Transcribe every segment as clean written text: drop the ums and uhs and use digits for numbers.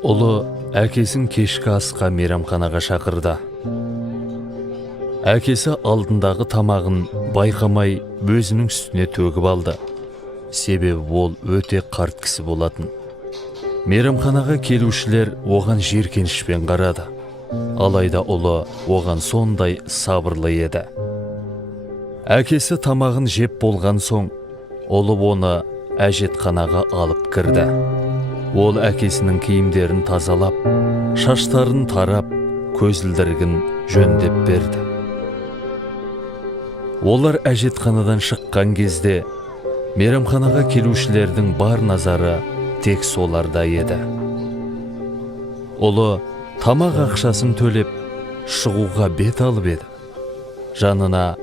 Ұлы әкесін кешкі асқа мейрамханаға шақырды. Әкесі алдындағы тамағын байқамай өзінің үстіне төгіп алды. Себебі ол өте қарт кісі болатын. Мейрамханаға келушілер оған жиіркенішпен қарады. Алайда ұлы оған сондай сабырлы еді. Әкесі тамағын жеп болған соң, ұлы оны әжетханаға алып кірді. Ол әкесінің киімдерін тазалап, шаштарын тарап, көзілдірігін жөндеп берді. Олар әжетханадан шыққан кезде, мейрамханаға келушілердің бар назары тек соларда еді. Ұлы тамақ ақшасын төлеп, шығуға бет алып еді. Жанына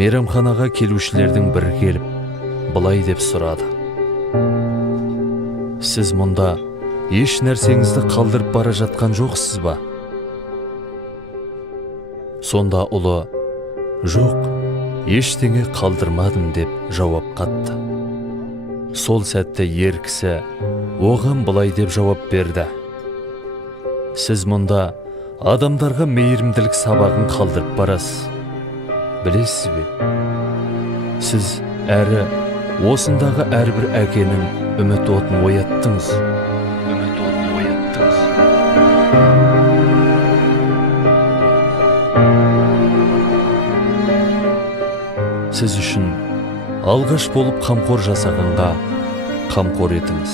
мейрамханаға келушілердің бірі келіп, былай деп сұрады: «Сіз мұнда еш нәрсеңізді қалдырып бара жатқан жоқсыз ба?» Сонда ұлы: «Жоқ, ештеңе қалдырмадым» деп жауап қатты. Сол сәтте ер кісі оған былай деп жауап берді: «Сіз мұнда адамдарға мейірімділік сабағын қалдырып барасыз. Білесіз бе? Сіз әрі осындағы әрбір әкенің үміт отын ояттыңыз. Үміт отын ояттыңыз. Сіз үшін алғаш болып қамқор жасағанға қамқор етіңіз.